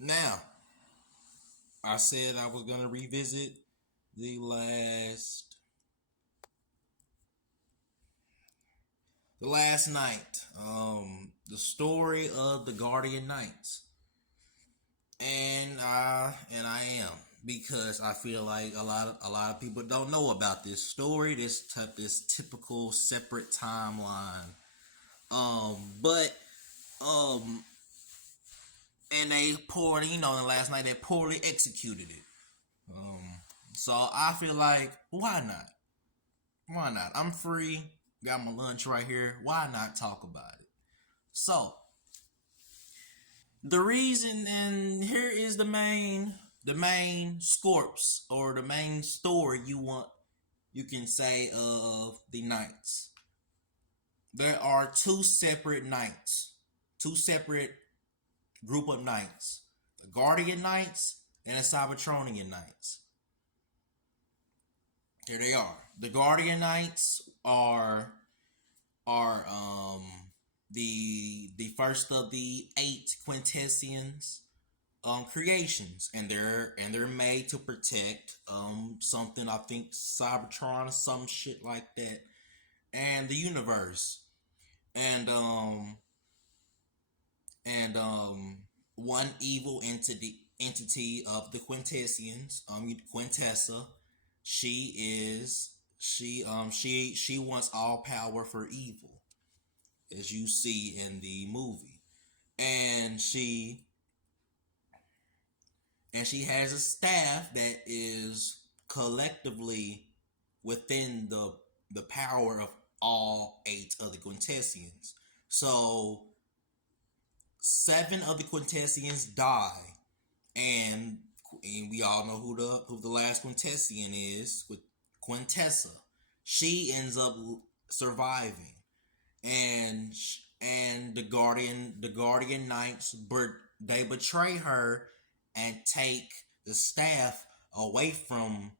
Now, I said I was gonna revisit the last night. The story of the Guardian Knights, and I am because I feel like a lot of people don't know about this story. This typical separate timeline. But um, and they poorly, last night they poorly executed it. Um, so I feel like why not? Why not? I'm free. Got my lunch right here. Why not talk about it? So the reason, and here is the main scorps or the main story you can say of the knights. There are two separate knights, two separate group of knights: the Guardian Knights and the Cybertronian Knights. Here they are. The Guardian Knights are the first of the 8 quintessence creations, and they're made to protect something, I think Cybertron or some shit like that, and the universe, and one evil entity of the quintessence, Quintessa. She wants all power for evil, as you see in the movie, and she has a staff that is collectively within the power of all 8 of the quintessence. So 7 of the quintessence die, and we all know who the last quintession is, with Quintessa. She ends up surviving, and the Guardian Knights, they betray her and take the staff away from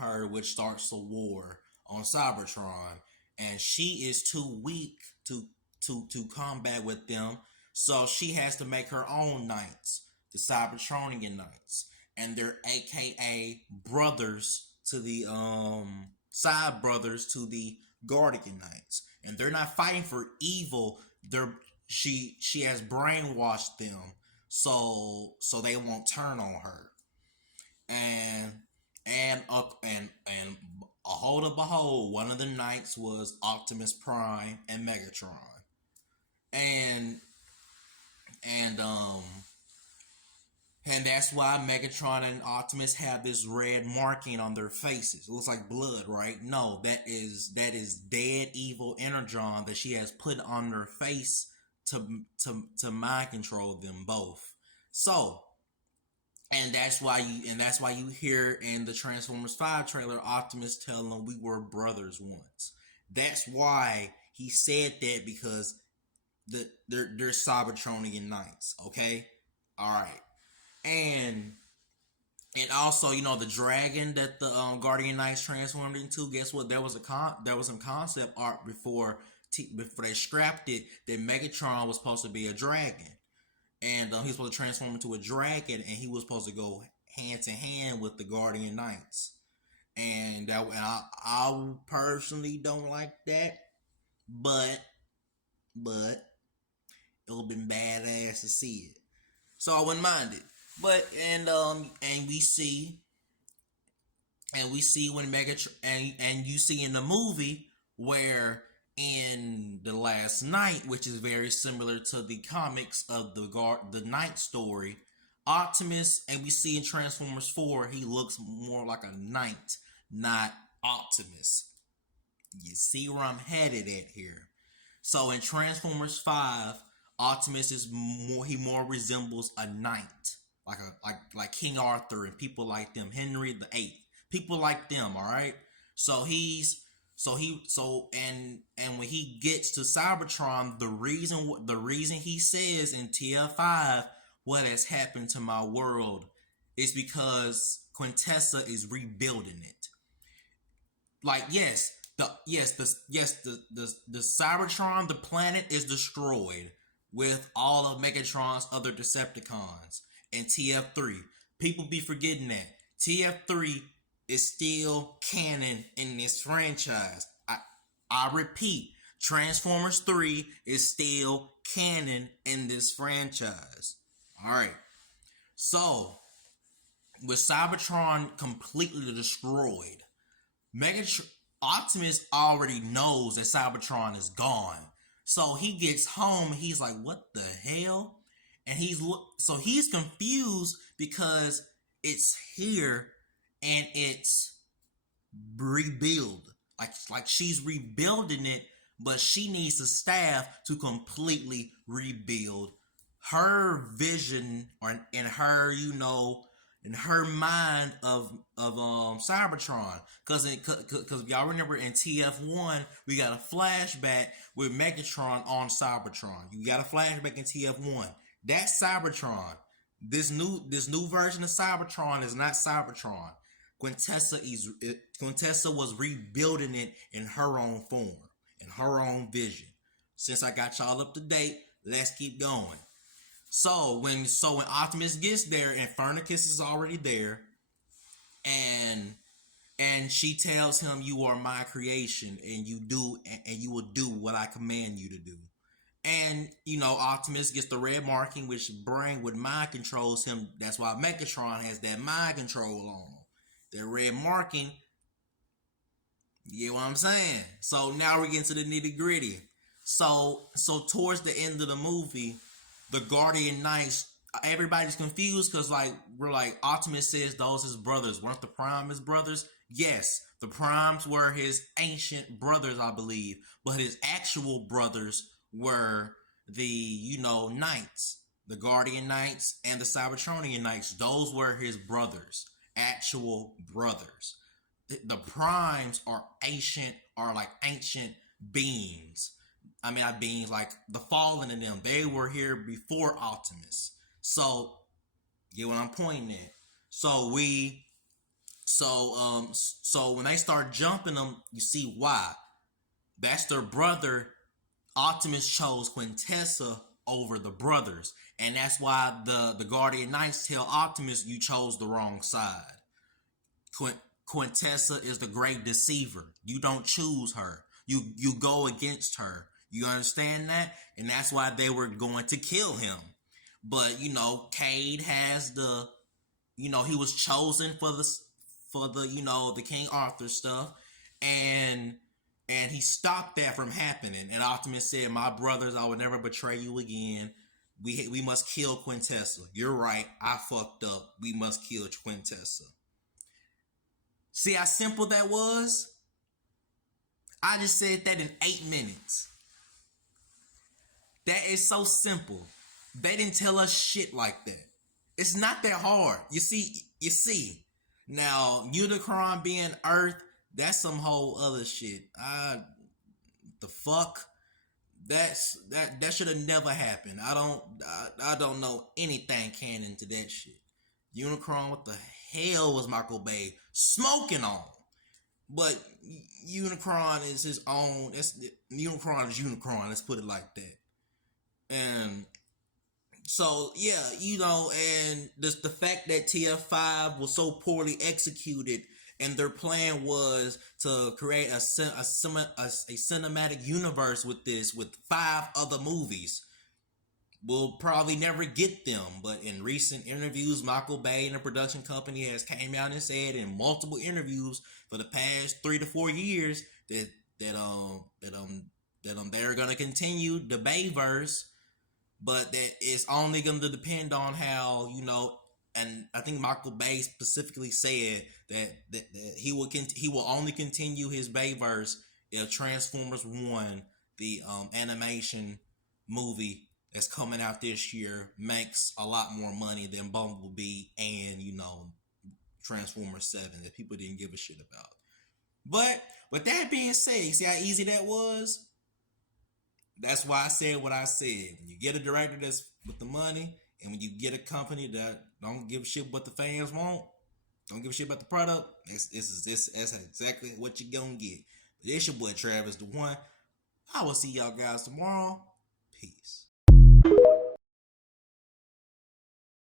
her, which starts a war on Cybertron, and she is too weak to combat with them, so she has to make her own knights, the Cybertronian Knights, and they're AKA brothers to the side brothers to the Guardian Knights, and they're not fighting for evil. She has brainwashed them, so they won't turn on her, and and a hold of behold, one of the knights was Optimus Prime and Megatron, and and um and that's why Megatron and Optimus have this red marking on their faces. It looks like blood, right? No, that is dead evil energon that she has put on their face to mind control them both. So, and that's why you hear in the Transformers 5 trailer Optimus telling them we were brothers once. That's why he said that, because they're Cybertronian knights, okay? All right. And also, the dragon that the Guardian Knights transformed into. Guess what? There was some concept art before they scrapped it, that Megatron was supposed to be a dragon, and he was supposed to transform into a dragon, and he was supposed to go hand to hand with the Guardian Knights. And I personally don't like that, but it would have been badass to see it. So I wouldn't mind it. But and we see when Megatron, and you see in the movie where in the last night, which is very similar to the comics of the Night story, Optimus, and we see in Transformers 4, he looks more like a knight, not Optimus. You see where I'm headed at here. So in Transformers 5, Optimus is more resembles a knight, like King Arthur and people like them, Henry the Eighth, people like them. All right. So he's so he so and when he gets to Cybertron, the reason he says in TF5, what has happened to my world, is because Quintessa is rebuilding it. Like, yes, the Cybertron, the planet is destroyed. with all of Megatron's other Decepticons and TF3. People be forgetting that TF3 is still canon in this franchise. I repeat, Transformers 3 is still canon in this franchise. Alright. So, with Cybertron completely destroyed, Optimus already knows that Cybertron is gone. So he gets home, he's like, what the hell? And he's confused because it's here and it's rebuild. Like she's rebuilding it, but she needs the staff to completely rebuild her vision or in her, in her mind of Cybertron. Cause y'all remember in TF1 we got a flashback with Megatron on Cybertron. You got a flashback in TF1. That's Cybertron. This new version of Cybertron is not Cybertron. Quintessa was rebuilding it in her own form, in her own vision. Since I got y'all up to date, let's keep going. So when Optimus gets there, Infernicus is already there, and she tells him, "You are my creation, and you will do what I command you to do." And Optimus gets the red marking, which brain with mind controls him. That's why Megatron has that mind control on him. That red marking. You get what I'm saying? So now we're getting to the nitty gritty. So towards the end of the movie, the Guardian Knights, everybody's confused because we're like, Optimus says those his brothers. Weren't the Prime his brothers? Yes, the Primes were his ancient brothers, I believe, but his actual brothers were the Knights, the Guardian Knights and the Cybertronian Knights. Those were his brothers, actual brothers. The Primes are ancient beings. I mean, not beings, like the Fallen in them. They were here before Optimus. So, get what I'm pointing at. So when they start jumping them, you see why. That's their brother. Optimus chose Quintessa over the brothers. And that's why the Guardian Knights tell Optimus, you chose the wrong side. Quintessa is the great deceiver. You don't choose her. You go against her. You understand that? And that's why they were going to kill him. But, Cade has he was chosen for the King Arthur stuff. And he stopped that from happening. And Optimus said, my brothers, I will never betray you again. We must kill Quintessa. You're right. I fucked up. We must kill Quintessa. See how simple that was? I just said that in 8 minutes. That is so simple. They didn't tell us shit like that. It's not that hard. You see. Now, Unicron being Earth, that's some whole other shit. The fuck? That should have never happened. I don't know anything canon to that shit. Unicron, what the hell was Michael Bay smoking on? But Unicron is his own. Unicron is Unicron. Let's put it like that. And so yeah, and the fact that TF5 was so poorly executed, and their plan was to create a cinematic universe with 5 other movies. We'll probably never get them, but in recent interviews, Michael Bay and the production company has came out and said in multiple interviews for the past 3 to 4 years that they're gonna continue the Bayverse, but that it's only gonna depend on how And I think Michael Bay specifically said that he will only continue his Bayverse if Transformers 1, the animation movie that's coming out this year, makes a lot more money than Bumblebee and Transformers 7 that people didn't give a shit about. But with that being said, you see how easy that was? That's why I said what I said. When you get a director that's with the money, and when you get a company that don't give a shit what the fans want, don't give a shit about the product, that's exactly what you're gonna get. But it's your boy Travis the One. I will see y'all guys tomorrow. Peace.